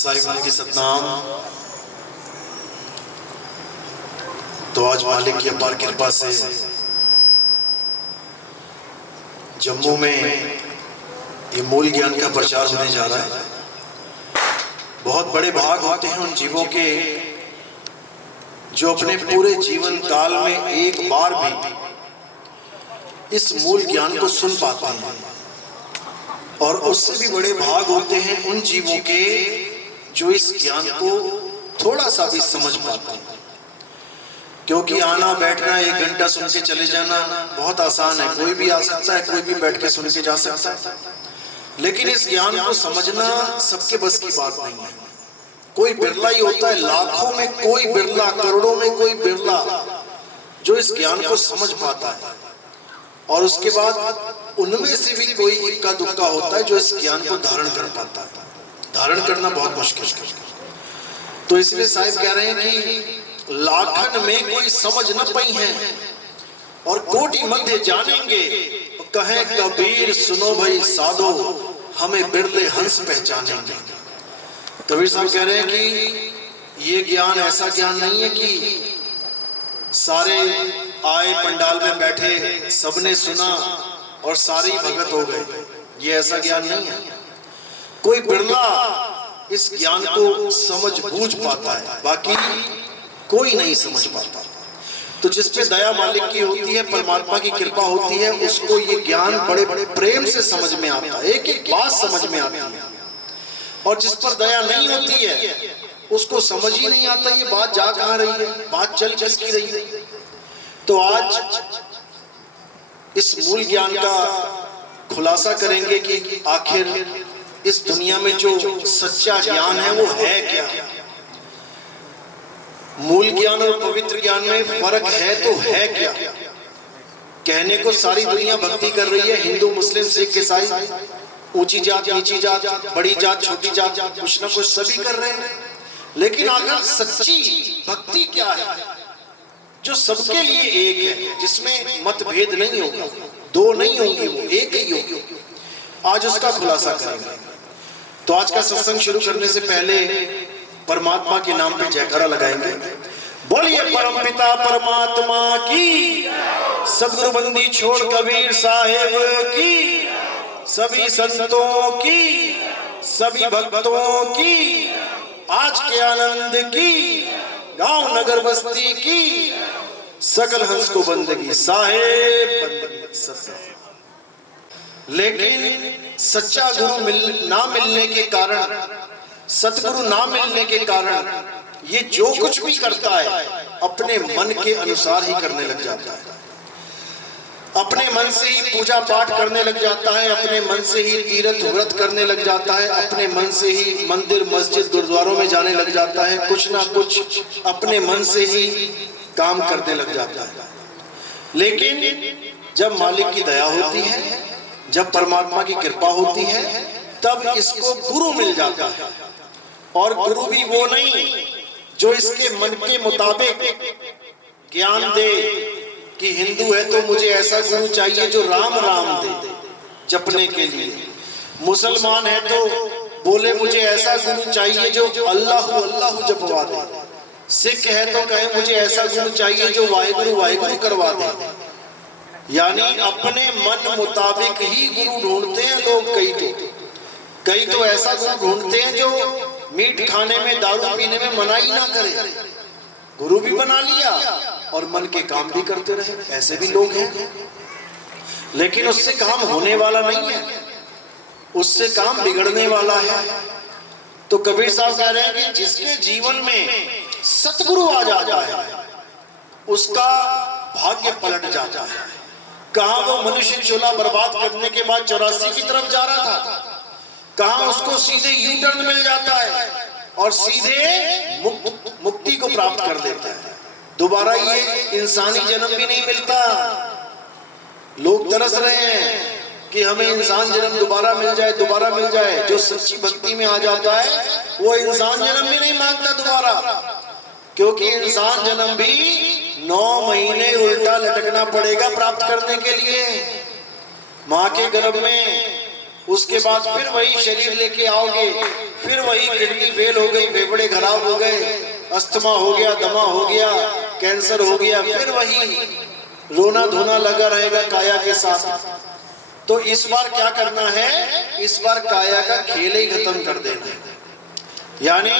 साहिब की सतनाम। तो आज मालिक की अपार कृपा से जम्मू में ये मूल ज्ञान का प्रचार होने जा रहा है। बहुत बड़े भाग होते हैं उन जीवों के जो अपने पूरे जीवन काल में एक बार भी इस मूल ज्ञान को सुन पाते हैं, और उससे भी बड़े भाग होते हैं उन जीवों के जो इस ज्ञान को थोड़ा सा भी समझ पाते हैं। क्योंकि आना बैठना 1 घंटा सुन के चले जाना बहुत आसान है, कोई भी आ सकता है, कोई भी बैठ के सुन के जा सकता है। लेकिन इस ज्ञान को समझना सबके बस की बात नहीं है। कोई बिरला ही होता है, लाखों में कोई बिरला, करोड़ों में कोई बिरला जो इस ज्ञान को समझ पाता है, और उसके बाद उनमें से भी कोई इक्का दुक्का होता है जो इस ज्ञान को धारण कर पाता है। धारण करना बहुत मुश्किल है। तो इसलिए साहिब कह रहे हैं कि लाखन में कोई समझ न पाई है, और कोटि मध्य जानेंगे, कहे कबीर सुनो भाई साधो, हमें बिरले हंस पहचानेंगे। कबीर साहब कह रहे हैं कि ये ज्ञान ऐसा ज्ञान नहीं है कि सारे आए पंडाल में बैठे, सबने सुना और सारे भगत हो गए। ये ऐसा ज्ञान नहीं है। कोई बिरला इस ज्ञान को समझ बूझ पाता है, बाकी कोई नहीं समझ पाता। तो जिस पे दया मालिक की होती है, परमात्मा की कृपा होती है, उसको ये ज्ञान बड़े बड़े प्रेम से समझ में आता है, एक एक बात समझ में आती है। और जिस पर दया नहीं होती है उसको समझ ही नहीं आता ये बात जा कहाँ रही है, बात चल किसकी रही है। तो आज इस मूल ज्ञान का खुलासा करेंगे कि आखिर इस दुनिया में जो सच्चा ज्ञान है वो है क्या। मूल ज्ञान और पवित्र ज्ञान में फर्क है तो है क्या। कहने को सारी दुनिया भक्ति कर रही है, हिंदू मुस्लिम सिख ईसाई, ऊंची जात नीची जात, बड़ी जात छोटी जात, कुछ ना कुछ सभी कर रहे हैं। लेकिन आखिर सच्ची भक्ति क्या है जो सबके लिए एक है, जिसमें मतभेद नहीं होगा, दो नहीं होंगे, वो एक ही होगी। आज उसका खुलासा करेंगे। तो आज का सत्संग शुरू करने से पहले परमात्मा के नाम पे जयकारा लगाएंगे। बोलिए परमपिता परमात्मा की, सदगुरु बंदी छोड़ कबीर साहेब की, सभी संतों की, सभी भक्तों की, आज के आनंद की, गांव नगर बस्ती की, सकल हंस को बंदगी साहेब बंदगी सत्य। लेकिन सच्चा गुरु ना मिलने के कारण, सतगुरु ना मिलने के कारण ये जो कुछ भी करता है अपने मन के अनुसार ही करने लग जाता है। अपने मन से ही पूजा पाठ करने लग जाता है, अपने मन से ही तीर्थ व्रत करने लग जाता है, अपने मन से ही मंदिर मस्जिद गुरुद्वारों में जाने लग जाता है, कुछ ना कुछ अपने मन से ही काम करने लग जाता है। लेकिन जब मालिक की दया होती है, जब परमात्मा की कृपा होती है, तब इसको गुरु मिल जाता है। और गुरु भी वो नहीं जो इसके मन के मुताबिक ज्ञान दे कि हिंदू है तो मुझे ऐसा गुरु चाहिए जो राम राम दे जपने के लिए, मुसलमान है तो बोले मुझे ऐसा गुरु चाहिए जो अल्लाह अल्लाह जपवा दे, सिख है तो कहे मुझे ऐसा गुरु चाहिए जो वाहिगुरु वाहिगुरु करवा दे। यानी अपने मन मुताबिक ही गुरु ढूंढते हैं लोग। कई तो ऐसा गुरु ढूंढते हैं जो मीठ खाने में दारू पीने में मनाही ना करे, गुरु भी बना लिया और मन के काम भी करते रहे, ऐसे भी लोग हैं। लेकिन उससे काम होने वाला नहीं है, उससे काम बिगड़ने वाला है। तो कबीर साहब कह रहे हैं कि जिसके जीवन में सतगुरु आ जाता है उसका भाग्य पलट जाता है। कहां वो मनुष्य चोला बर्बाद करने के बाद 84 की तरफ जा रहा था, कहां उसको सीधे यू टर्न मिल जाता है और सीधे मुक्ति को प्राप्त कर लेता है। दोबारा ये इंसानी जन्म भी नहीं मिलता। लोग तरस रहे हैं कि हमें इंसान जन्म दोबारा मिल जाए, दोबारा मिल जाए। जो सच्ची भक्ति में आ जाता है वो इंसान जन्म भी नहीं मांगता दोबारा, क्योंकि इंसान जन्म भी 9 महीने उल्टा लटकना पड़ेगा प्राप्त करने के लिए। माँ के गर्भ में उसके बाद फिर वही शरीर लेके आओगे, फिर वही किडनी फेल हो गई, फेफड़े खराब हो गए, अस्थमा हो गया, दमा हो गया, कैंसर हो गया, फिर वही रोना धोना लगा रहेगा काया के साथ। तो इस बार क्या करना है, इस बार काया का खेल ही खत्म कर देना है, यानी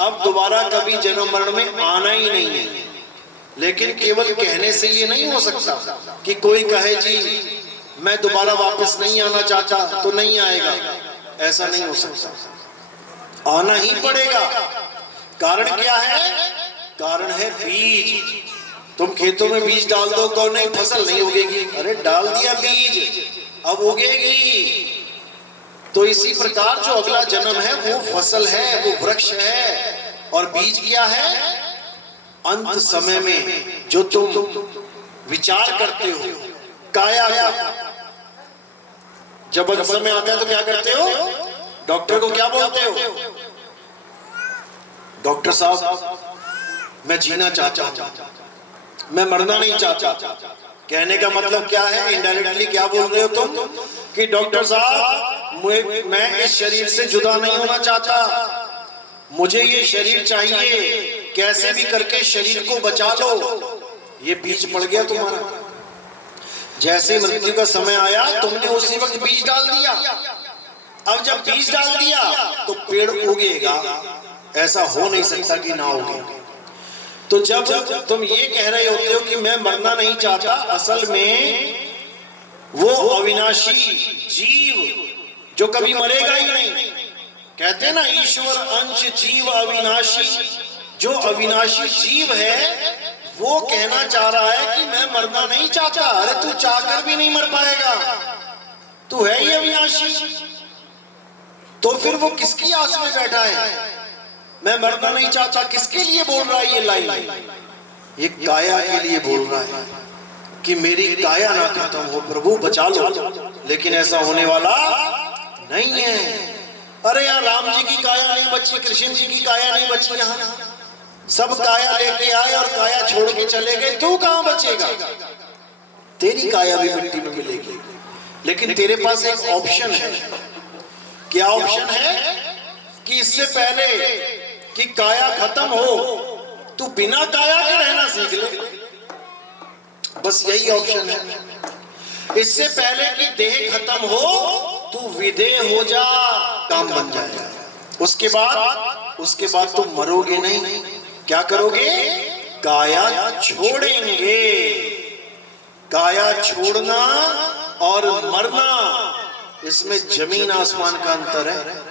अब दोबारा कभी जन्म मरण में आना ही नहीं है। लेकिन केवल कहने से ये नहीं हो सकता कि कोई कहे जी मैं दोबारा वापस नहीं आना चाहता तो नहीं आएगा, ऐसा नहीं हो सकता, आना ही पड़ेगा। कारण क्या है, कारण है बीज। तुम खेतों में बीज डाल दो तो नहीं, फसल नहीं उगेगी, अरे डाल दिया बीज, अब उगेगी। तो इसी प्रकार जो अगला जन्म है वो फसल है, वो वृक्ष है, और बीज क्या है, अंत समय में जो तुम विचार करते हो काया का, जब अंत समय आता है तो क्या करते हो, डॉक्टर को क्या बोलते हो, डॉक्टर साहब मैं जीना चाहता हूं, मैं मरना नहीं चाहता। कहने का मतलब क्या है, इनडायरेक्टली क्या बोल रहे हो तुम कि डॉक्टर साहब मैं इस शरीर से जुदा नहीं होना चाहता, मुझे ये शरीर चाहिए, कैसे भी करके शरीर को बचा लो। ये बीज पड़ गया तुम्हारा, जैसे मृत्यु का समय आया तुमने उसी वक्त बीज डाल दिया। अब जब बीज डाल दिया तो पेड़ उगेगा, ऐसा हो नहीं सकता कि ना उगे। तो जब तुम ये कह रहे होते हो कि मैं मरना नहीं चाहता, असल में वो अविनाशी जीव जो कभी मरेगा ही नहीं, कहते हैं ना ईश्वर अंश जीव अविनाशी, जो अविनाशी जीव है वो कहना चाह रहा है कि मैं मरना नहीं चाहता। अरे तू चाहकर भी नहीं मर पाएगा, तू है ही अविनाशी, तो फिर वो किसकी आस में बैठा है, मैं मरना नहीं चाहता, किसके लिए बोल रहा है ये लाइन, ये काया के लिए बोल रहा है कि मेरी काया ना खत्म हो, प्रभु बचा लो। लेकिन ऐसा होने वाला नहीं है। अरे यार राम जी की काया नहीं बची, कृष्ण जी की काया नहीं बची, यहाँ सब काया लेके आए और काया छोड़ के चले गए, तू कहां बचेगा, तेरी काया भी मिट्टी में मिलेगी। लेकिन तेरे पास एक ऑप्शन है, क्या ऑप्शन है कि इससे पहले कि काया खत्म हो तू बिना काया के रहना सीख ले, बस यही ऑप्शन है। इससे पहले कि देह खत्म हो तू विदेह हो जा, काम बन जाएगा। उसके बाद तुम मरोगे नहीं, क्या करोगे, काया छोड़ेंगे। काया छोड़ना और मरना, इसमें जमीन आसमान का अंतर है।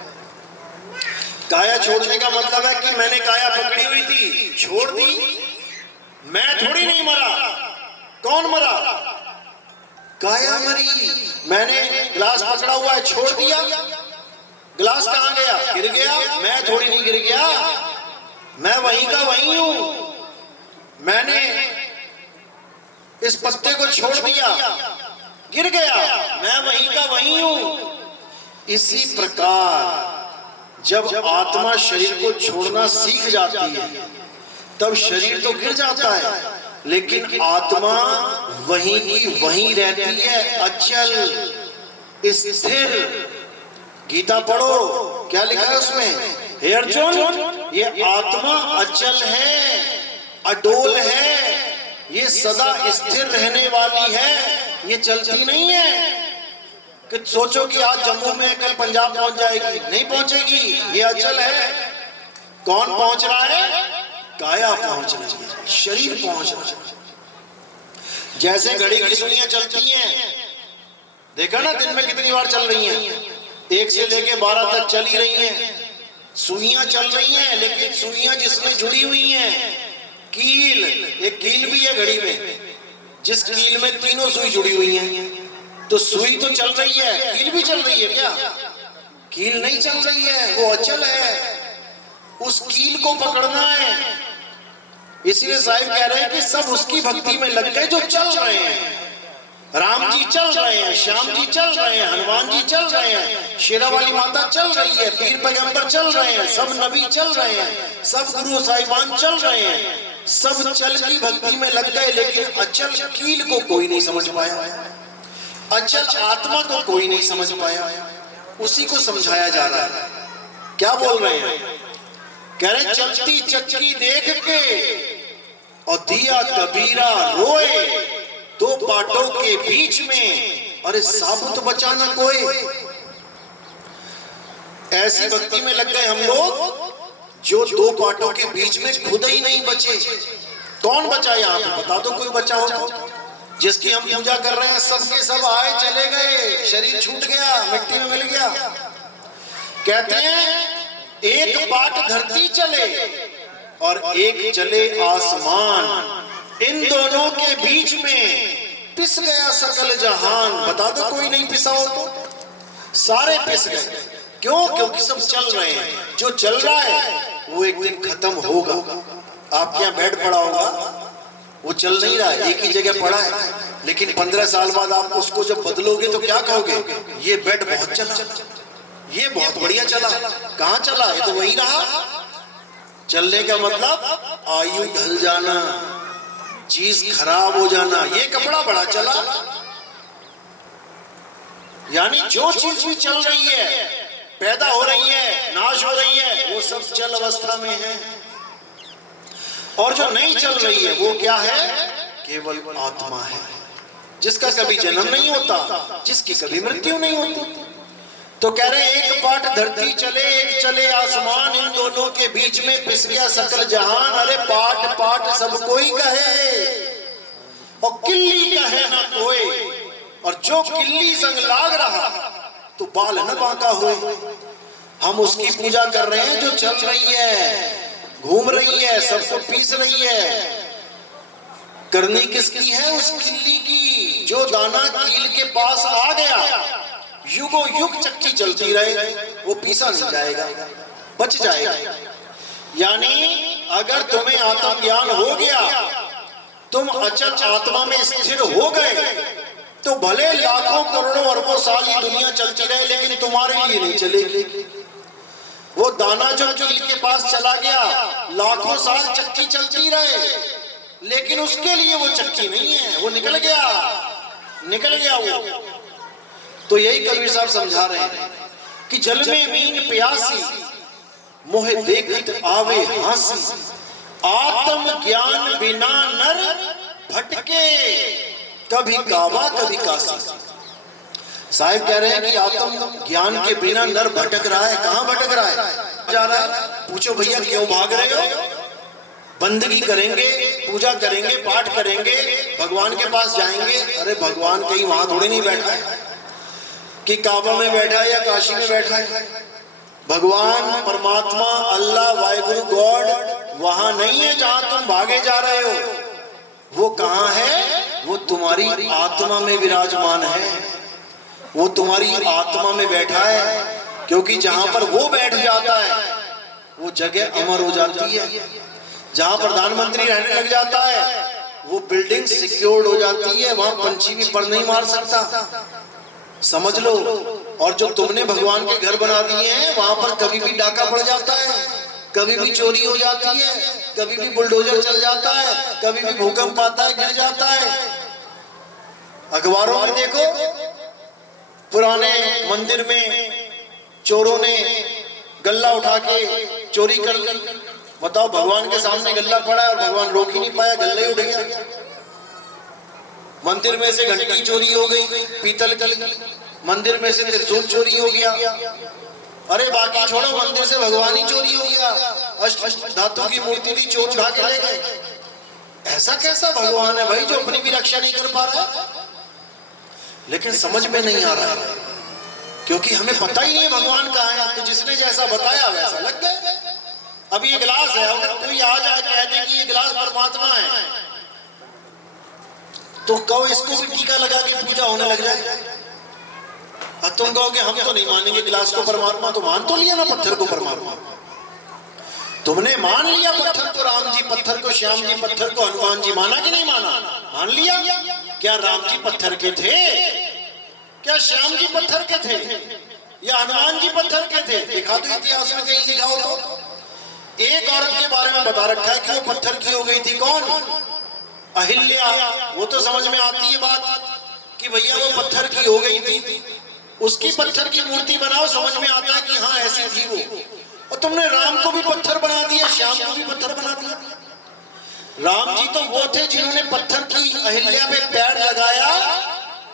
काया छोड़ने का मतलब है कि मैंने काया पकड़ी हुई थी, छोड़ दी, मैं थोड़ी नहीं मरा, कौन मरा, काया मरी। मैंने गिलास पकड़ा हुआ है, छोड़ दिया, गिलास कहां गया, गिर गया, मैं थोड़ी नहीं गिर गया, मैं वहीं का वहीं हूं। मैंने इस पत्ते को छोड़ दिया, गिर गया, मैं वहीं का वहीं हूं। इसी प्रकार जब आत्मा शरीर को छोड़ना सीख जाती है तब शरीर तो गिर जाता है, लेकिन आत्मा वहीं की वहीं रहती है, अचल स्थिर। गीता पढ़ो, क्या लिखा है उसमें, हे अर्जुन ये आत्मा अचल है, अडोल है, ये सदा स्थिर रहने वाली है, ये चलती नहीं है कि सोचो कि आज जम्मू में कल पंजाब पहुंच जाएगी, नहीं पहुंचेगी, ये अचल है। कौन पहुंच रहा है, काया पहुंच रही है, शरीर पहुंच रहा है। जैसे घड़ी की सुइयां चलती हैं, देखा ना दिन में कितनी बार चल रही हैं, 1 से लेके 12 तक चली रही हैं, सुइयां चल रही हैं, लेकिन सुइयां जिसमें जुड़ी हुई हैं, कील, एक कील भी है घड़ी में, जिस कील में तीनों सुई जुड़ी हुई हैं, तो सुई तो चल रही है, कील भी चल रही है क्या, कील नहीं चल रही है, वो अचल है, उस कील को पकड़ना है। इसीलिए साहिब कह रहे हैं कि सब उसकी भक्ति में लग गए जो चल रहे हैं। राम जी चल रहे हैं, श्याम जी चल रहे हैं, हनुमान जी चल रहे हैं, शेरा वाली माता चल रही है, पीर पैगंबर चल रहे हैं, सब नबी चल रहे हैं, सब गुरु साहिबान चल रहे हैं, सब चल की भक्ति में लग गए, लेकिन अचल कील को कोई नहीं समझ पाया, अचल आत्मा को कोई नहीं समझ पाया। उसी को समझाया जा रहा है। क्या बोल रहे हैं? कह रहे चलती चक्की देख के और दिया कबीरा रोए, दो पाटों के बीच में अरे साबुत बचा ना कोई। ऐसी भक्ति में लग गए हम लोग जो दो पाटों के बीच में खुद ही नहीं बचे। कौन बचा यहाँ पे? बता दो कोई बचा हो तो। जिसकी हम पूजा कर रहे हैं सबके सब आए चले गए, शरीर छूट गया, मिट्टी में मिल गया। कहते हैं एक पाट धरती चले और एक चले आसमान, इन दोनों के बीच में पिस गया सकल जहान। बता दो कोई नहीं पिसा हो तो? सारे पिस गए। क्यों? क्योंकि सब चल रहे हैं। जो चल रहा है वो एक दिन खत्म होगा। आपके यहाँ बेड पड़ा होगा, वो चल नहीं रहा है, एक ही जगह पड़ा है, लेकिन 15 साल बाद आप उसको जब बदलोगे तो क्या कहोगे? ये बेड बहुत चला, ये बहुत बढ़िया चला। कहाँ चला? ये तो वही रहा। चलने का मतलब आयु ढल जाना, चीज खराब हो जाना। ये कपड़ा बड़ा चला, यानी जो चीज भी चल रही है, पैदा हो रही है, नाश हो रही है, वो सब चल अवस्था में है। और जो नहीं चल रही है वो क्या है? केवल आत्मा है, जिसका कभी जन्म नहीं होता, जिसकी कभी मृत्यु नहीं होती। तो कह रहे एक पाट धरती चले एक चले आसमान, इन दोनों के बीच में पिस गया सकल जहान। अरे पाट पाट सब कोई कहे और किल्ली कहे ना कोई, और जो किल्ली संग लाग रहा तो बाल न बांका हुए। हम उसकी पूजा कर रहे हैं जो चल रही है, घूम रही है, सबको पीस रही है। करनी किसकी है? उस किल्ली की, जो दाना कील के पास आ गया। युगो युग चक्की चलती रहे, वो पीसा नहीं जाएगा, बच जाएगा। यानी अगर तुम्हें आत्म ज्ञान हो गया, तुम अचल आत्मा में स्थिर हो गए, तो भले लाखों करोड़ों अरबों साल ये दुनिया चलती रहे, लेकिन तुम्हारे लिए नहीं चलेगी। वो दाना जो कील के पास चला गया, लाखों साल चक्की चलती रहे, लेकिन उसके लिए वो चक्की नहीं है, वो निकल गया वो। तो यही कबीर साहब समझा रहे हैं कि जल में मीन प्यासी, मोहे देखत आवे हांसी, आत्म ज्ञान बिना नर भटके, कभी काबा कभी काशी। साहिब कह रहे हैं कि आत्म ज्ञान के बिना नर भटक रहा है। कहां भटक रहा है? जा रहा है। पूछो भैया क्यों भाग रहे हो? बंदगी करेंगे, पूजा करेंगे, पाठ करेंगे, भगवान के पास जाएंगे। अरे भगवान कहीं वहां थोड़ी नहीं बैठा है कि काबा में बैठा है या काशी में बैठा है। भगवान परमात्मा अल्लाह वाहिगुरु गॉड वहां नहीं है जहां तुम भागे जा रहे हो। वो कहां है? वो तुम्हारी आत्मा में विराजमान है, वो तुम्हारी आत्मा में बैठा है। क्योंकि जहां पर वो बैठ जाता है वो जगह अमर हो जाती है। जहां प्रधानमंत्री रहने लग जाता है वो बिल्डिंग सिक्योर्ड हो जाती है, वहां पंछी भी पर नहीं मार सकता, समझ लो। और जो तुमने भगवान के घर बना दिए हैं वहां पर कभी भी डाका पड़ जाता है, कभी भी चोरी हो जाती है, कभी भी बुलडोजर चल जाता है, कभी भी भूकंप आता है, गिर जाता है। अखबारों में देखो, पुराने मंदिर में चोरों ने गल्ला उठा के चोरी कर ली। बताओ, भगवान के सामने गल्ला पड़ा और भगवान रोक ही नहीं पाया, गल्ला ही उठ गया। मंदिर में से घंटी चोरी हो गई पीतल की, मंदिर में से त्रिशूल चोरी हो गया। अरे बाकी छोड़ो, मंदिर से भगवान ही चोरी हो गया, अष्ट धातु की मूर्ति भी चोर उठा के ले गए। ऐसा कैसा भगवान है भाई जो अपनी भी रक्षा नहीं कर पा रहा है? लेकिन समझ में नहीं आ रहा है, क्योंकि हमें पता ही नहीं भगवान कहाँ है। तो जिसने जैसा बताया वैसा लग गए। अब ये गिलास है, अगर कोई आ जाए कह दे कि ये गिलास परमात्मा है, तो कहो इसको भी टीका लगा के पूजा होने लग जाए। और तुम कहोगे हम तो नहीं मानेंगे गिलास को परमात्मा। तो मान तो लिया ना पत्थर को परमात्मा। तुमने मान लिया पत्थर को राम जी, पत्थर को श्याम जी, पत्थर को हनुमान जी। माना कि नहीं माना? मान लिया। क्या राम जी पत्थर के थे? क्या श्याम जी पत्थर के थे? या हनुमान जी पत्थर के थे? दिखा दो इतिहास में कहीं लिखा हो तो। एक औरत के बारे में बता रखा है कि वो पत्थर की हो गई थी। कौन? अहिल्या। वो तो समझ में आती है बात कि भैया वो पत्थर की हो गई थी। उसकी पत्थर की मूर्ति बनाओ, समझ में आता है कि हाँ ऐसी थी वो। और तुमने राम को भी पत्थर बना दिया, श्याम को भी पत्थर बना दिया। राम जी तो वो थे जिन्होंने पत्थर की अहिल्या पे पैर लगाया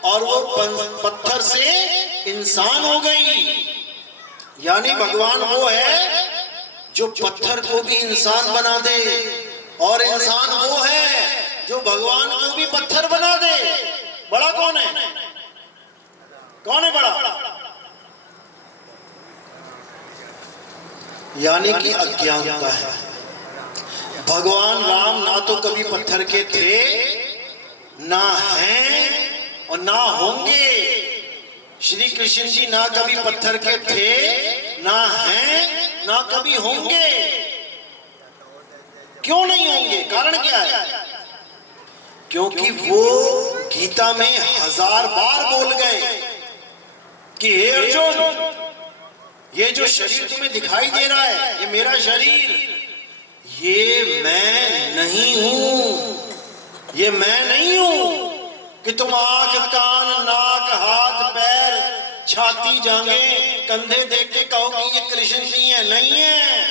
और वो पत्थर से इंसान हो गई। यानी भगवान वो है जो पत्थर को भी इंसान बना दे, और इंसान वो है जो भगवान को भी पत्थर बना दे। बड़ा कौन है? कौन है बड़ा? यानी कि अज्ञानता है। भगवान राम ना तो कभी पत्थर के थे, ना हैं और ना होंगे। श्री कृष्ण जी ना कभी पत्थर के थे, ना हैं, ना कभी होंगे। क्यों नहीं होंगे? कारण क्या है? क्योंकि वो गीता में 1000 बार बोल गए कि हे अर्जुन, ये जो शरीर तुम्हें दिखाई दे रहा है, ये मेरा शरीर, ये मैं नहीं हूं। ये मैं नहीं हूं कि तुम आंख, कान, नाक, हाथ, पैर, छाती, जांघें, कंधे देख के कहो कि ये कृष्ण जी है। नहीं है,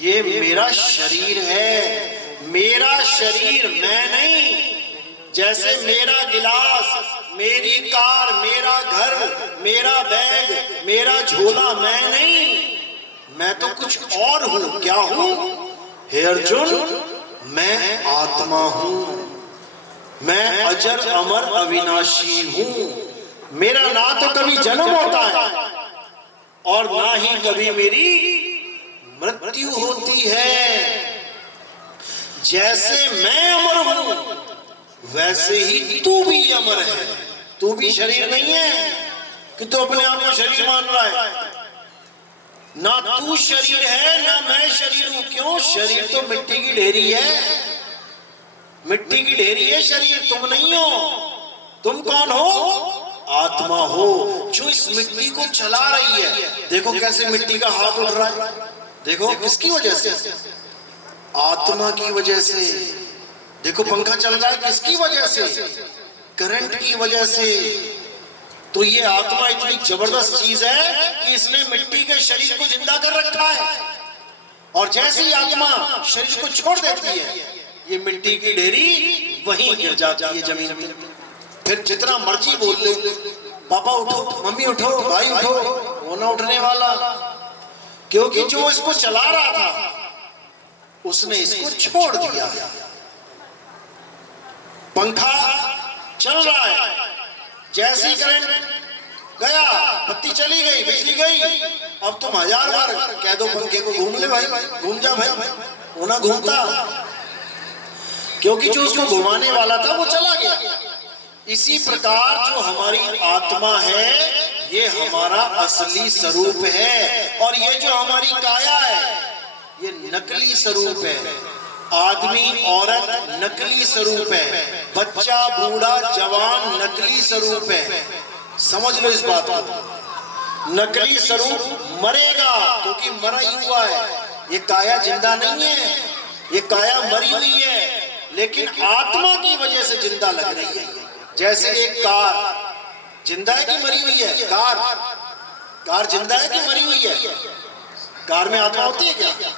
ये मेरा शरीर है। मेरा शरीर मैं नहीं। जैसे मेरा गिलास, मेरी कार, मेरा घर, मेरा बैग, मेरा झोला मैं नहीं, मैं तो कुछ और हूं। क्या हूं? हे अर्जुन, मैं आत्मा हूं। मैं अजर अमर अविनाशी हूं। मेरा ना तो कभी जन्म होता है और ना ही कभी मेरी मृत्यु होती है। जैसे मैं अमर हूं वैसे ही तू भी अमर है। तू भी शरीर नहीं है कि तू अपने आप को शरीर मान रहा है। ना तू शरीर है, ना मैं शरीर हूं। क्यों? शरीर तो मिट्टी की ढेरी है। मिट्टी की ढेरी है शरीर, तुम नहीं हो। तुम कौन हो? आत्मा हो, जो इस मिट्टी को चला रही है। देखो कैसे मिट्टी का हाथ उठ रहा है। देखो किसकी वजह से? आत्मा की वजह से। देखो पंखा चल रहा है, किसकी वजह से? करंट की वजह से। तो ये आत्मा इतनी जबरदस्त चीज है कि इसने मिट्टी के शरीर को जिंदा कर रखा है। और जैसे ही आत्मा शरीर को छोड़ देती है, ये मिट्टी की ढेरी वहीं गिर जाती है जमीन पे। फिर जितना मर्जी बोल ले, पापा उठो, मम्मी उठो, भाई उठो, वो ना उठने वाला। क्योंकि जो इसको चला रहा था उसने इसको छोड़ दिया। पंखा चल रहा है, जैसे ही करंट गया, बत्ती चली गई, बिजली गई, अब तुम 1000 बार कह दो पंखे को घूम ले भाई, घूम जा भाई, वो ना घूमता। क्योंकि जो उसको घुमाने वाला था वो चला गया। इसी प्रकार जो हमारी आत्मा है, ये हमारा असली स्वरूप है। और ये जो हमारी काया है, ये नकली स्वरूप है। आदमी औरत नकली स्वरूप है, बच्चा बूढ़ा जवान नकली स्वरूप है। समझ लो इस बात को। नकली स्वरूप मरेगा क्योंकि मरा ही हुआ है। ये काया जिंदा नहीं है, ये काया मरी हुई है, लेकिन आत्मा की वजह से जिंदा लग रही है। जैसे एक कार जिंदा है कि मरी हुई है? कार जिंदा है कि मरी हुई है? कार में आत्मा होती है क्या?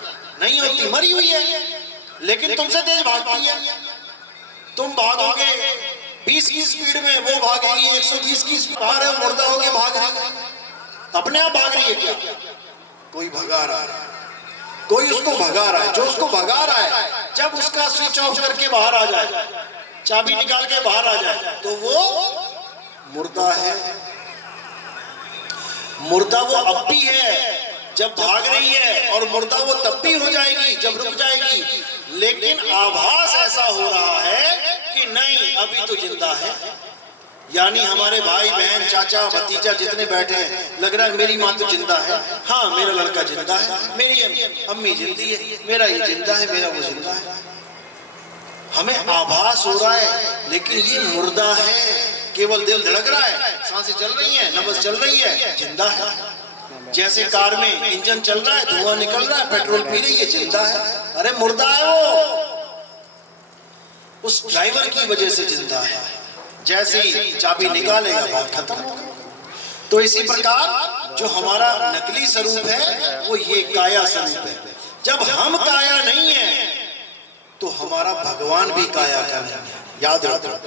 नहीं होती, मरी हुई है। लेकिन तुमसे तेज भागती है। तुम भागोगे 20 की स्पीड में, वो भागेगी 120 की स्पीड। मुर्दा होके भाग रही है, अपने आप भाग रही है क्या? कोई भगा रहा है, कोई उसको भगा रहा है। जो उसको भगा रहा है, जब उसका स्विच ऑफ करके बाहर आ जाए, चाबी निकाल के बाहर आ जाए, तो वो मुर्दा है। मुर्दा वो अब भी है जब भाग रही है, और मुर्दा वो तब भी हो जाएगी जब रुक जाएगी। लेकिन आभास ऐसा हो रहा है कि नहीं, अभी तो जिंदा है। यानी हमारे भाई बहन चाचा भतीजा जितने बैठे हैं, लग रहा है मेरी माँ तो जिंदा है, हाँ मेरा लड़का जिंदा है, मेरी अम्मी जिंदी है, मेरा ये जिंदा है, मेरा वो जिंदा है। हमें आभास हो रहा है, लेकिन ये मुर्दा है। केवल दिल धड़क रहा है, सांसें चल रही हैं, नब्ज चल रही है, जिंदा है। जैसे कार में इंजन चल रहा है, धुआं निकल रहा है, पेट्रोल पी रही है, जिंदा है। अरे मुर्दा है वो, उस ड्राइवर की वजह से जिंदा है। जैसे ही चाबी निकालेगा, बात खत्म हो गई। तो इसी प्रकार जो हमारा नकली स्वरूप है वो ये काया स्वरूप है। जब हम काया नहीं है तो हमारा भगवान भी काया का नहीं है। याद रखो,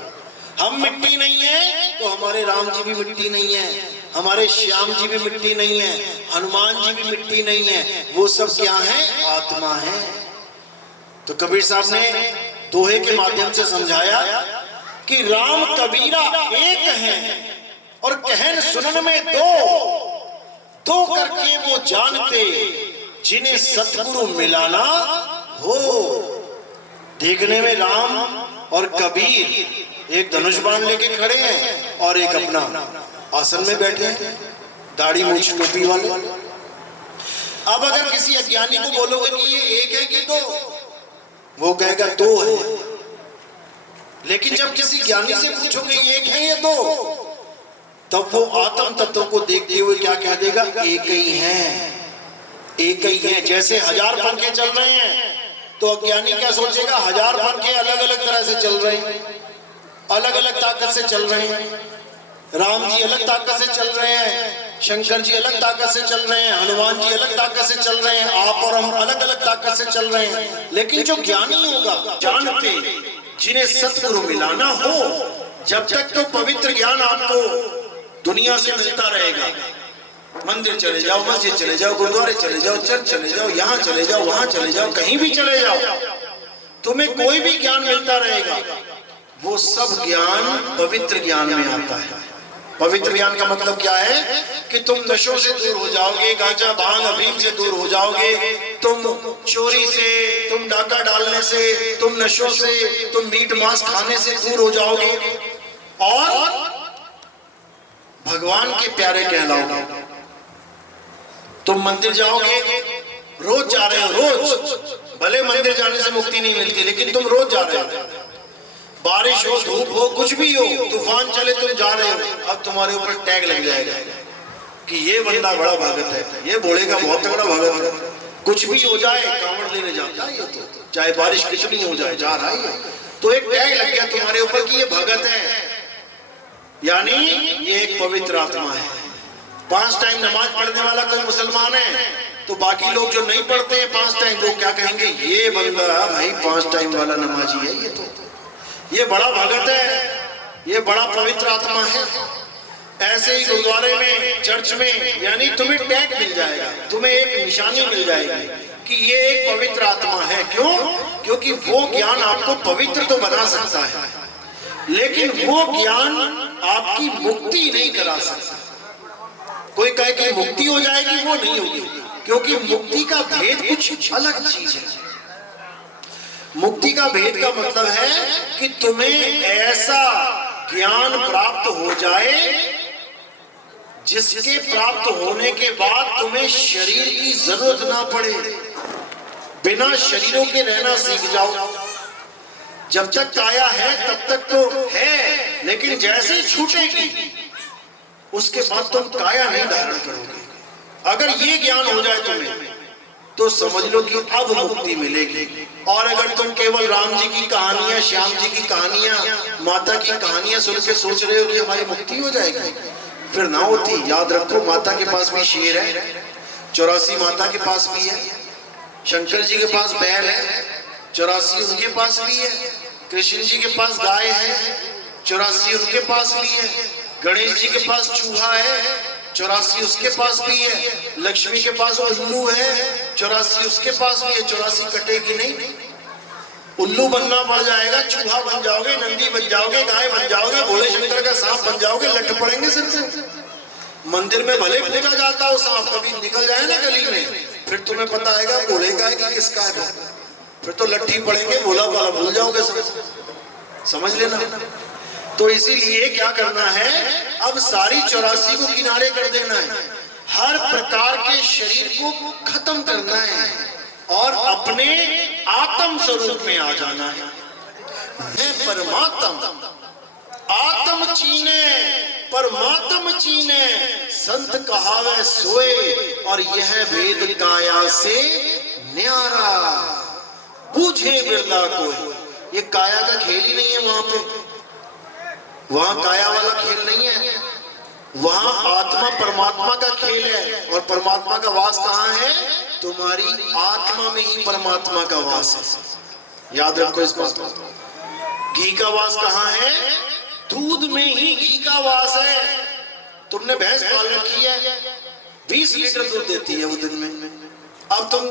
हम मिट्टी नहीं है तो हमारे राम जी भी मिट्टी नहीं है, हमारे श्याम जी भी मिट्टी नहीं है, हनुमान जी भी मिट्टी नहीं है। वो सब क्या है? आत्मा है। तो कबीर साहब ने दोहे के माध्यम से समझाया कि राम कबीरा एक है और कहन सुनन में दो करके वो जानते जिन्हें सतगुरु मिलाना हो। देखने में राम और कबीर एक धनुष बाण लेके खड़े हैं और एक अपना आसन में बैठे हैं, दाढ़ी मूंछ टोपी वाले। अब अगर किसी अज्ञानी को बोलोगे कि ये एक है कि दो, वो कहेगा दो है। लेकिन जब किसी ज्ञानी से पूछोगे एक है या दो, तब वो आत्म तत्व को देखते हुए क्या कह देगा? एक ही है, एक ही है। जैसे 1000 पंखे चल रहे हैं तो अज्ञानी क्या सोचेगा? 1000 पंखे अलग अलग तरह से चल रहे हैं, अलग अलग ताकत से चल रहे हैं। राम जी अलग ताकत से चल रहे हैं, शंकर जी अलग ताकत से चल रहे हैं, हनुमान जी अलग ताकत से चल रहे हैं, आप और हम अलग अलग ताकत से चल रहे हैं। लेकिन जो ज्ञानी होगा, जानते जिन्हें सतगुरु मिलाना हो, जब तक तो पवित्र ज्ञान आपको दुनिया से मिलता रहेगा। मंदिर चले जाओ, मस्जिद चले जाओ, गुरुद्वारे चले जाओ, चर्च चले जाओ, यहाँ चले जाओ, वहां चले जाओ, कहीं भी चले जाओ, तुम्हें कोई भी ज्ञान मिलता रहेगा। वो सब ज्ञान पवित्र ज्ञान में आता है। पवित्र ज्ञान का मतलब क्या है? कि तुम नशों से दूर हो जाओगे, गांजा भांग अफीम से दूर हो जाओगे, तुम चोरी से, तुम डाका डालने से, तुम नशों से, तुम मीट मांस खाने से दूर हो जाओगे और भगवान के प्यारे कहलाओगे। तुम मंदिर जाओगे, रोज जा रहे हो, रोज। भले मंदिर जाने से मुक्ति नहीं मिलती, लेकिन तुम रोज जा रहे हो। बारिश हो, धूप हो, कुछ भी हो, तूफान चले, तुम जा रहे हो। अब तुम्हारे ऊपर टैग लग जाएगा कि ये बंदा बड़ा भगत है, ये भोले का बहुत तगड़ा भगत है। कुछ भी हो जाए कांवड़ लेने जाता है ये, तो चाहे बारिश कितनी हो जाए जा रहा है। तो एक टैग लग गया तुम्हारे ऊपर कि ये भगत है, यानी ये एक पवित्र आत्मा है। 5 टाइम नमाज पढ़ने वाला कोई मुसलमान है तो बाकी लोग जो नहीं पढ़ते हैं 5 टाइम, वो क्या कहेंगे? ये बंदा भाई 5 टाइम वाला नमाजी है, ये बड़ा भगत है, ये बड़ा पवित्र आत्मा है। ऐसे ही गुरुद्वारे में, चर्च में, यानी तुम्हें टैग मिल जाएगा, तुम्हें एक निशानी मिल जाएगी कि ये एक पवित्र आत्मा है। क्यों? क्योंकि वो ज्ञान आपको पवित्र तो बना सकता है, लेकिन वो ज्ञान आपकी मुक्ति नहीं करा सकता। कोई कहे कि मुक्ति हो जाएगी, वो नहीं होगी, क्योंकि मुक्ति का भेद कुछ अलग चीज है। मुक्ति का भेद का मतलब है कि तुम्हें ऐसा ज्ञान प्राप्त हो जाए जिसके प्राप्त होने के बाद तुम्हें शरीर की जरूरत ना पड़े, बिना शरीरों के रहना सीख जाओ। जब तक काया है तब तक तो है, लेकिन जैसे ही छूटेगी उसके बाद तुम काया नहीं धारण करोगे। अगर ये ज्ञान हो जाए तुम्हें तो समझ लो कि अब मुक्ति मिलेगी। और अगर तुम केवल राम जी की कहानियां, श्याम जी की कहानियां, माता की कहानियां सुन के सोच रहे हो कि हमारी मुक्ति हो जाएगी, फिर ना होती। याद रखो, माता के पास भी शेर है, 84 माता के पास भी है, शंकर जी के पास बैल है, 84 उनके पास भी है, कृष्ण जी के पास गाय है, 84 उनके पास भी है, गणेश जी के पास चूहा है, 84 उसके पास भी है, लक्ष्मी के पास उल्लू है, 84 उसके पास भी है। 84 कटेगी नहीं, उल्लू बनना पड़ जाएगा, चूहा बन जाओगे, नंदी बन जाओगे, गाय बन जाओगे, भोले शंकर का सांप बन जाओगे, लट पड़ेंगे सिर से। मंदिर में भले पूजा जाता हो सांप, कभी निकल जाए ना गली में, फिर तुम्हें पता आएगा भोले का है कि किसका है, फिर तो लट्ठी पड़ेंगे, भोला वाला भूल जाओगे सब, समझ लेना। तो इसीलिए क्या करना है, अब सारी 84 को किनारे कर देना है, हर प्रकार के शरीर को खत्म करना है और अपने आत्म स्वरूप में आ जाना है। मैं परमात्म, आत्म चीने परमात्म चीने, संत कहावे सोए, और यह भेद काया से न्यारा, बूझे बिरला कोई। ये काया का खेल ही नहीं है, वहां पे, वहां काया वाला खेल नहीं है। वहां आत्मा परमात्मा का खेल है, और परमात्मा का वास कहाँ है? तुम्हारी आत्मा में ही परमात्मा का वास है। याद रखो इस बात को। घी का वास कहाँ है? दूध में ही घी का वास है। तुमने भैंस पाल रखी है, 20 लीटर दूध देती है वो दिन में। अब तुम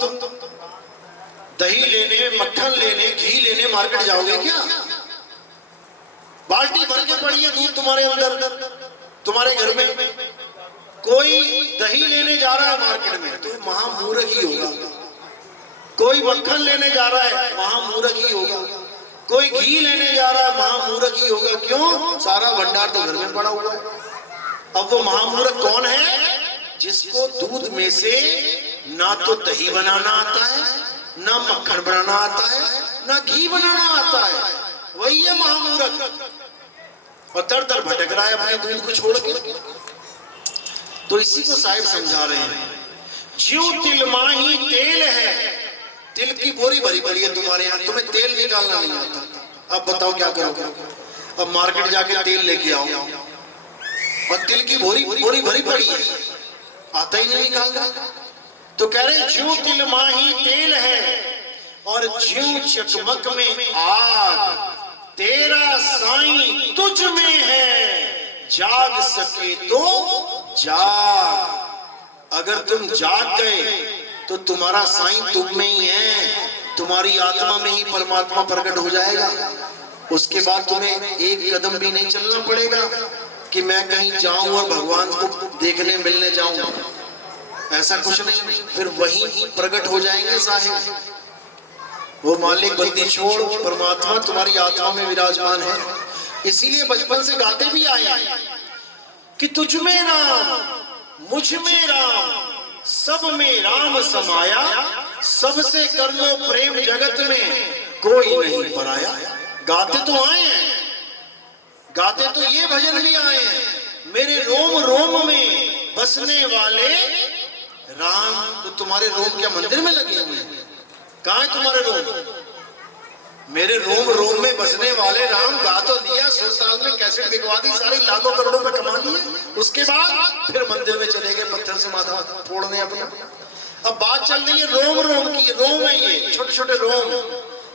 दही लेने, मक्खन लेने, घी लेने मार्केट जाओगे क्या? बाल्टी भर के पड़ी है दूध तुम्हारे अंदर, तुम्हारे घर में। कोई दही लेने जा रहा है मार्केट में तो महामूर्ख ही होगा। कोई मक्खन लेने जा रहा है महामूर्ख ही होगा। कोई घी लेने जा रहा है महामूर्ख ही होगा। क्यों? सारा भंडार तो घर में पड़ा हुआ है। अब वो महामूर्ख कौन है? जिसको दूध में से ना तो दही बनाना आता है, ना मक्खन बनाना आता है, ना घी बनाना आता है। वही है महामूर्ख, और दर दर भटक रहा है अपने दूध को छोड़ के। तो इसी को साहिब समझा रहे हैं। ज्यों तिल माही तेल है, तिल की बोरी भरी पड़ी है तुम्हारे यहाँ, तुम्हें तेल निकालना नहीं आता। अब बताओ क्या करोगे? अब मार्केट जाके तेल लेके आओ, और तिल की बोरी भरी पड़ी है, आता ही नहीं निकालना। तो कह रहे ज्यों तिल माही तेल है, और ज्यों चकमक में आग, तेरा साईं तुझ में है, जाग सके तो जाग। अगर तुम जाग गए तो तुम्हारा साईं तुम में ही है, तुम्हारी आत्मा में ही परमात्मा प्रकट हो जाएगा। उसके बाद तुम्हें एक कदम भी नहीं चलना पड़ेगा कि मैं कहीं जाऊं और भगवान को देखने मिलने जाऊं। ऐसा कुछ नहीं, फिर वहीं प्रकट हो जाएंगे साहिब। वो मालिक बंदी छोड़, परमात्मा तुम्हारी आत्मा में विराजमान है। इसीलिए बचपन से गाते भी आए हैं कि तुझ में राम, मुझ में राम, सब में राम समाया, सबसे कर लो प्रेम जगत में, कोई नहीं पराया। गाते तो आए हैं, गाते तो ये भजन भी आए हैं, मेरे रोम रोम में बसने वाले राम। तो तुम्हारे रोम क्या मंदिर में लगे हुए हैं? कहाँ है तुम्हारे रोम? मेरे रोम रोम में बसने वाले राम गा तो दिया, सुरताल में कैसेट बिकवा दी, सारी लाखों करोड़ों में कमा लिए। उसके बाद फिर मंदिर में चले गए पत्थर से माथा फोड़ने अपना। अब बात चल रही है रोम रोम की। रोम है ये, छोटे छोटे रोम।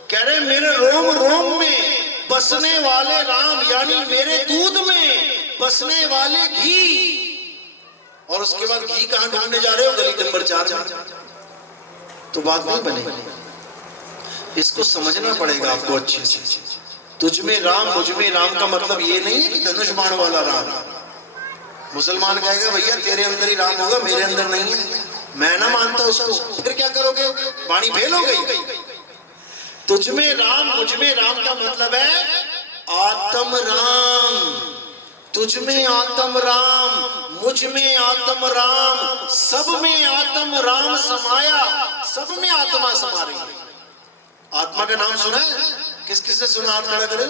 कह रहे मेरे रोम रोम में बसने वाले राम, यानी मेरे दूध में बसने वाले घी। और उसके बाद घी कहां ढूंढने जा रहे हो? गली नंबर 4 में। तो बात नहीं बनेगी। इसको समझना पड़ेगा आपको अच्छे से। तुझ में राम, मुझ में राम का मतलब ये नहीं है कि धनुष बाण वाला राम। मुसलमान कहेगा भैया तेरे अंदर ही राम होगा, मेरे अंदर नहीं है, मैं ना मानता उसको। फिर क्या करोगे? वाणी फेल हो गई। तुझ में राम, मुझ में राम का मतलब है आत्म राम। तुझ में आत्म राम, मुझ में आत्म राम, सब में आत्म राम समाया। सब में आत्मा समा रही है। आत्मा का नाम सुना है? किस किस ने सुना? हाथ खड़ा करें।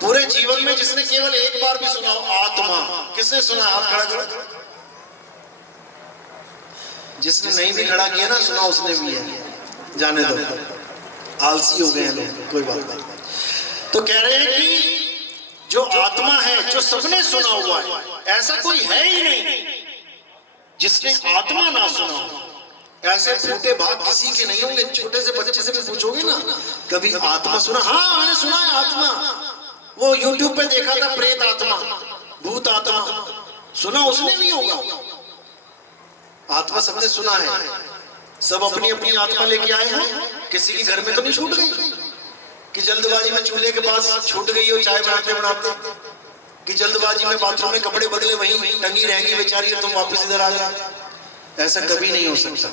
पूरे जीवन में जिसने केवल एक बार भी सुना हो आत्मा, किसने सुना? हाथ खड़ा करो। जिसने नहीं भी खड़ा किया ना, सुना उसने भी है। जाने दो, आलसी हो गए हैं लोग, कोई बात नहीं। तो कह रहे हैं कि जो आत्मा है, जो सबने सुना हुआ है, ऐसा कोई है ही नहीं जिसने आत्मा ना सुना हो। ऐसे फूटे भाग किसी के नहीं होंगे। छोटे से बच्चे से भी पूछोगे ना, कभी आत्मा सुना? हाँ मैंने सुना है आत्मा, वो यूट्यूब पे देखा था, प्रेत आत्मा, भूत आत्मा, सुना उसने भी होगा। आत्मा सबने सुना है। सब अपनी अपनी आत्मा लेके आए हैं। किसी के घर में तो नहीं छूट गई कि जल्दबाजी में चूल्हे के पास छूट गई हो चाय बनाते बनाते, कि जल्दबाजी में बाथरूम में कपड़े बदले वहीं टंगी रहेगी बेचारी, तुम वापस इधर आ गए। ऐसा कभी नहीं हो सकता।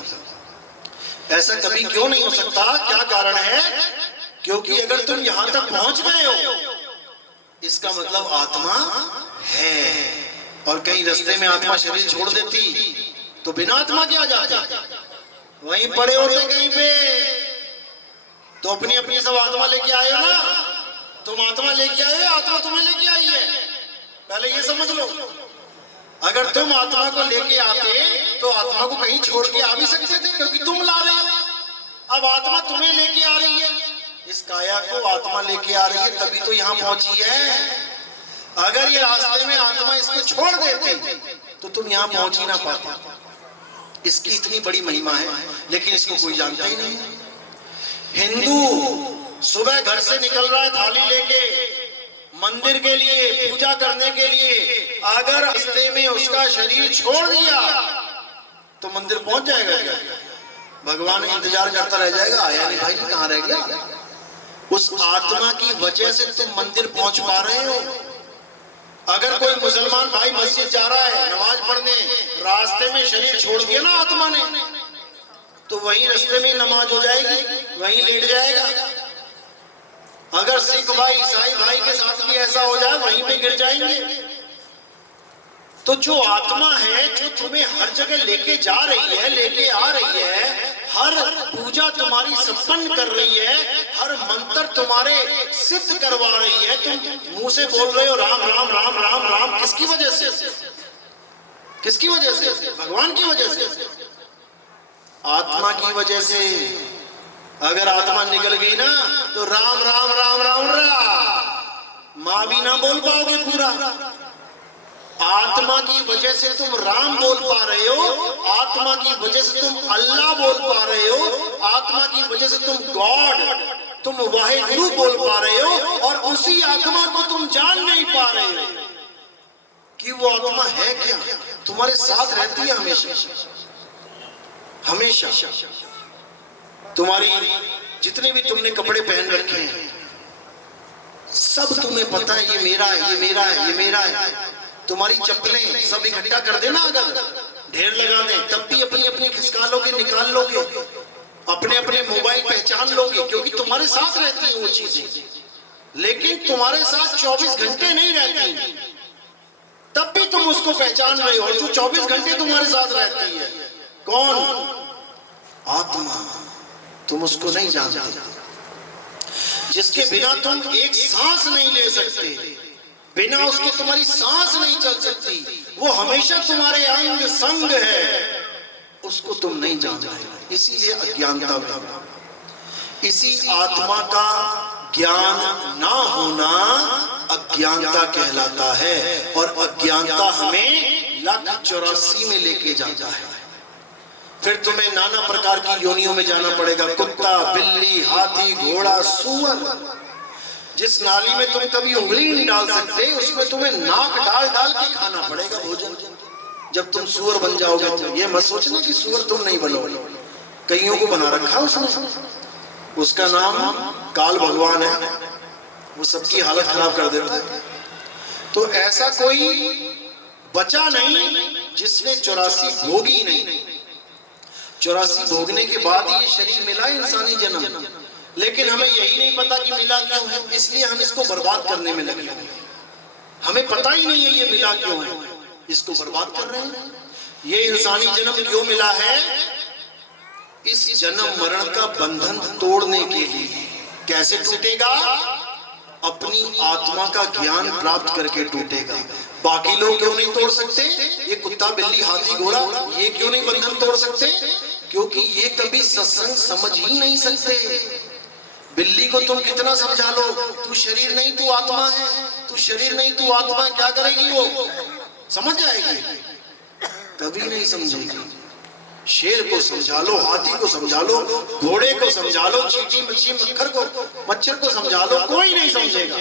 ऐसा कभी क्यों नहीं हो सकता? क्या कारण है? क्योंकि अगर तुम यहां तक पहुंच गए हो, इसका मतलब आत्मा है। और कहीं रास्ते में आत्मा शरीर छोड़ देती तो बिना आत्मा के आ जाते, वहीं पड़े होते कहीं पे। तो अपनी अपनी सब आत्मा लेके आए हो ना। तुम आत्मा लेके आए हो, आत्मा तुम्हें लेके आई है, पहले ये समझ लो। अगर तुम आत्मा को लेके आते तो आत्मा को कहीं छोड़ के आ भी सकते थे, क्योंकि तुम ला रहे हो। अब आत्मा तुम्हें लेके आ रही है, इस काया को आत्मा लेके आ रही है, तभी तो यहाँ पहुंची है। अगर ये रास्ते में आत्मा इसको छोड़ देती तो तुम यहां पहुंच ही ना पाते। इसकी इतनी बड़ी महिमा है, लेकिन इसको कोई जानता ही नहीं। हिंदू सुबह घर से निकल रहा है थाली लेके मंदिर के लिए, पूजा करने के लिए, अगर रास्ते में उसका शरीर छोड़ दिया तो मंदिर पहुंच जाएगा क्या? भगवान इंतजार करता रह जाएगा, आया नहीं भाई, कहां रह गया? उस आत्मा की वजह से तुम मंदिर पहुंच पा रहे हो। अगर कोई मुसलमान भाई मस्जिद जा रहा है नमाज पढ़ने, रास्ते में शरीर छोड़ दिया ना आत्मा ने, तो वहीं रास्ते में नमाज हो जाएगी, वहीं लेट जाएगा। अगर सिख भाई ईसाई भाई के साथ भी ऐसा हो जाए, वहीं पे गिर जाएंगे। तो जो आत्मा है जो तुम्हें हर जगह लेके जा रही है, लेके आ रही है, हर पूजा तुम्हारी संपन्न कर रही है, हर मंत्र तुम्हारे सिद्ध करवा रही है, तुम मुंह से बोल रहे हो राम राम राम राम राम, किसकी वजह से? किसकी वजह से? भगवान की वजह से, आत्मा की वजह से। अगर आत्मा निकल गई ना तो राम राम राम राम राम मां भी ना बोल पाओगे पूरा। आत्मा की वजह से तुम राम बोल पा रहे हो, आत्मा की वजह से तुम अल्लाह बोल पा रहे हो, आत्मा की वजह से तुम गॉड, तुम वाहिगुरु बोल पा रहे हो, और उसी आत्मा को तुम जान नहीं पा रहे हो कि वो आत्मा है क्या। तुम्हारे साथ रहती है हमेशा हमेशा। तुम्हारी जितने भी तुमने कपड़े पहन रखे हैं सब तुम्हें पता है ये मेरा है, ये मेरा है, ये मेरा है। तुम्हारी चप्पलें सब इकट्ठा कर देना, अगर ढेर लगा दे तब भी अपनी अपनी खिसका लोगे, निकाल लोगे, अपने अपने मोबाइल पहचान लोगे, क्योंकि तुम्हारे साथ रहती है वो चीजें। लेकिन तुम्हारे साथ 24 घंटे नहीं रहती, तब भी तुम उसको पहचान रहे हो। जो 24 घंटे तुम्हारे साथ रहती है कौन? आत्मा। तुम उसको नहीं जानते, जिसके बिना तुम एक सांस नहीं ले सकते, बिना उसके तुम्हारी सांस नहीं चल सकती, वो हमेशा तुम्हारे अंग संग है, उसको तुम नहीं जान रहे। इसीलिए अज्ञानता में, इसी आत्मा का ज्ञान ना होना अज्ञानता कहलाता है, और अज्ञानता हमें 1,84 में लेके जाता है। फिर तुम्हें नाना प्रकार की योनियों में जाना पड़ेगा, कुत्ता, बिल्ली, हाथी, घोड़ा, सूअर। जिस नाली में तुम कभी उंगली नहीं डाल सकते, उसमें तुम्हें नाक डाल डाल के खाना पड़ेगा भोजन। जब तुम सूअर बन जाओगे तो ये मत सोचना कि सूअर तुम नहीं बनोगे, कईयों को बना रखा उसने। उसका नाम काल भगवान है, वो सबकी हालत खराब कर देता है। तो ऐसा कोई बचा नहीं जिसने 84 भोगी नहीं। 84 भोगने के बाद ये शरीर मिला इंसानी जन्म, लेकिन हमें यही नहीं पता कि मिला क्यों है, इसलिए हम इसको बर्बाद करने में लगे हुए हैं। हमें पता ही नहीं है ये मिला क्यों है, इसको बर्बाद कर रहे हैं। ये इंसानी जन्म क्यों मिला है? इस जन्म मरण का बंधन तोड़ने के लिए। कैसे टूटेगा? अपनी आत्मा का ज्ञान प्राप्त करके टूटेगा। बाकी लोग क्यों नहीं तोड़ सकते? ये कुत्ता, बिल्ली, हाथी, घोड़ा, ये क्यों नहीं बंधन तोड़ सकते? क्योंकि ये कभी सत्संग समझ ही नहीं सकते। बिल्ली को तुम कितना समझा लो, तू शरीर नहीं तू आत्मा है, तू शरीर नहीं तू आत्मा, क्या करेगी वो? समझ जाएगी? कभी नहीं समझेगी। शेर को समझा लो, हाथी को समझा लो, घोड़े को समझा लो, चींटी, मच्छी, मच्छर को समझा लो, कोई नहीं समझेगा।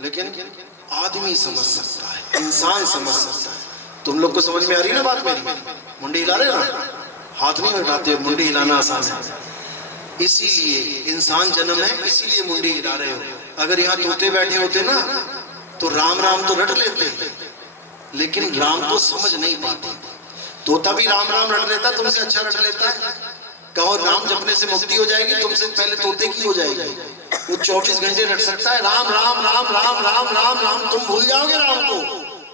लेकिन आदमी समझ सकता है, इंसान समझ सकता है। तुम लोग को समझ में आ रही ना बात मेरी? मुंडी हिला रहे ना, हाथ नहीं उठाते, मुंडी हिलाना आसान है। इसीलिए इंसान जन्म है, इसीलिए मुंडी हिला रहे हो। अगर यहाँ तोते बैठे होते ना तो राम राम तो रट लेते, लेकिन राम को समझ नहीं पाते। तोता भी राम राम रट लेता, तुमसे अच्छा रट लेता है। कहो राम जपने से मुक्ति हो जाएगी, तुमसे पहले तोते की हो जाएगी। वो 24 घंटे रट सकता है राम राम राम राम राम राम राम, तुम भूल जाओगे राम को।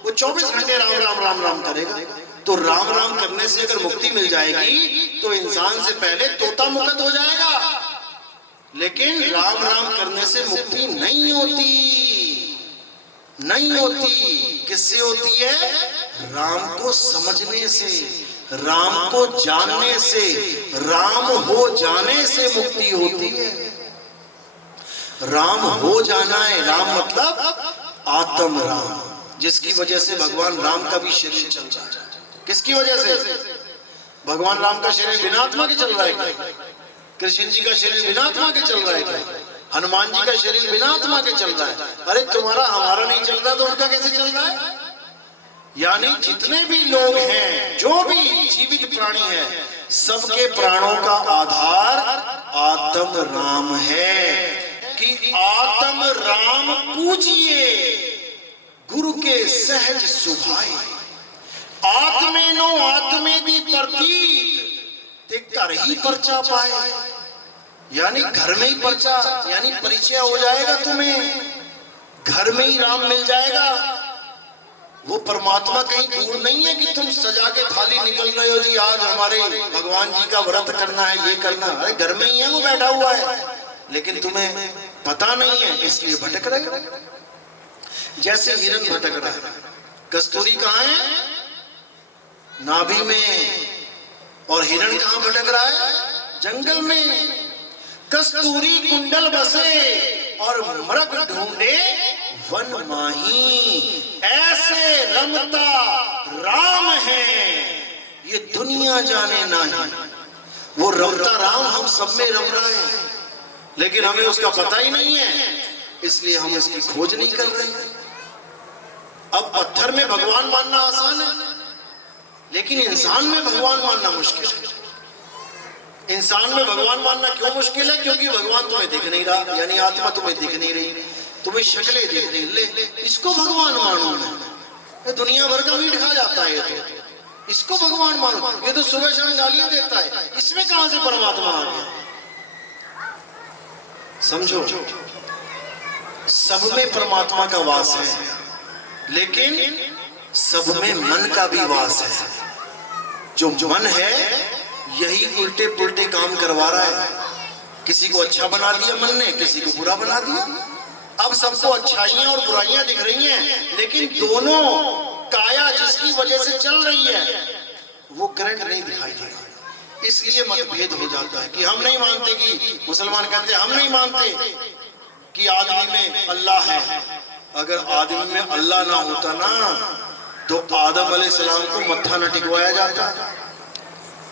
वो 24 घंटे राम राम राम राम करेगा। तो राम राम करने से अगर मुक्ति मिल जाएगी तो इंसान से पहले तोता मुक्त हो जाएगा। लेकिन राम राम करने से मुक्ति नहीं होती, नहीं होती। किससे होती है? राम को समझने से, राम को जानने से, राम हो जाने से मुक्ति होती है। राम हो जाना है, राम मतलब आत्म राम, जिसकी वजह से भगवान राम का भी शरीर चल रहा है। किसकी वजह से? भगवान राम का शरीर बिना आत्मा के चल रहा है क्या? कृष्ण जी का शरीर बिना आत्मा के चल रहा है क्या? हनुमान जी का शरीर बिना आत्मा के चल रहा है? अरे तुम्हारा हमारा नहीं चल रहा तो उनका कैसे चल रहा है? यानी जितने भी लोग हैं, जो भी जीवित प्राणी है, सबके प्राणों का आधार आत्म राम है कि आत्म राम पूजिए गुरु के सहज सुभाए, आत्मे नो आत्मे दी प्रतीत ते घर ही परचा पाए। यानी घर में ही परचा, यानी परिचय हो जाएगा तुम्हें, घर में ही राम मिल जाएगा। वो परमात्मा कहीं दूर नहीं है कि तुम सजा के थाली निकल रहे हो जी आज हमारे भगवान जी का व्रत करना है, ये करना। अरे घर में ही है वो बैठा हुआ है, लेकिन तुम्हें पता नहीं है इसलिए भटक रहे हो। जैसे हिरण भटक रहा है, कस्तूरी कहाँ है? नाभि में। और हिरण कहाँ भटक रहा है? जंगल में। कस्तूरी कुंडल बसे और मृग ढूंढे वन माही, ऐसे रमता राम है ये दुनिया जाने नहीं। वो रमता राम हम सब में रम रहा है, लेकिन हमें उसका पता ही नहीं है, इसलिए हम इसकी खोज नहीं कर रहे हैं। अब पत्थर में भगवान मानना आसान है, लेकिन इंसान में भगवान मानना मुश्किल है। इंसान में भगवान मानना क्यों मुश्किल है? क्योंकि भगवान तुम्हें दिख नहीं रहा, यानी आत्मा तुम्हें दिख नहीं रही, तुम्हें शक्लें दिख रही। ले इसको भगवान मानो मैं, दुनिया भर का मीट खा जाता है ये तो, इसको भगवान मानो। ये तो सुबह शाम गालियां देता है, इसमें कहां से परमात्मा आ गया? समझो, सब में परमात्मा का वास है, लेकिन सब में मन का भी वास है। जो मन है यही उल्टे पुल्टे काम करवा रहा है। किसी को अच्छा बना दिया मन ने, किसी को बुरा बना दिया। अब सबको अच्छाइयां और बुराइयां दिख रही हैं, लेकिन दोनों काया जिसकी वजह से चल रही है वो करंट नहीं दिखाई दे रहा। इसलिए मतभेद हो जाता है कि हम नहीं मानते, कि मुसलमान कहते हैं हम नहीं मानते कि आदमी में अल्लाह है। अगर आदमी में अल्लाह ना होता ना तो आदम अलैहिस्सलाम को मत्था न टिकवाया जाता।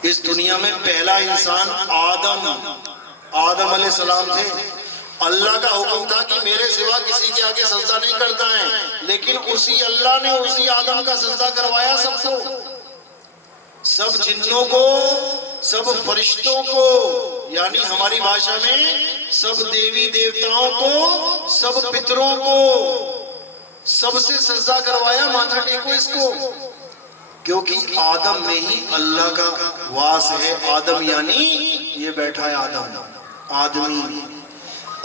इस दुनिया में पहला इंसान आदम अलैहिस्सलाम थे। अल्लाह का हुक्म था कि मेरे सिवा किसी के आगे सजदा नहीं करता है, लेकिन उसी अल्लाह ने उसी आदम का सजदा करवाया सबको, सब जिन्नों को, सब फरिश्तों को, यानी हमारी भाषा में सब देवी देवताओं को, सब पितरों को, सबसे सजदा करवाया। माथा टेको इसको, क्योंकि आदम में ही अल्लाह का वास है। आदम यानी ये बैठा है आदम,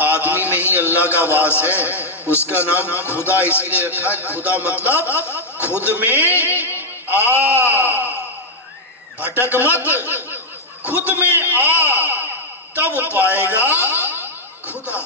आदमी में ही अल्लाह का वास है। उसका नाम खुदा इसीलिए रखा है, खुदा मतलब खुद में आ, भटक मत, खुद में आ तब पाएगा खुदा।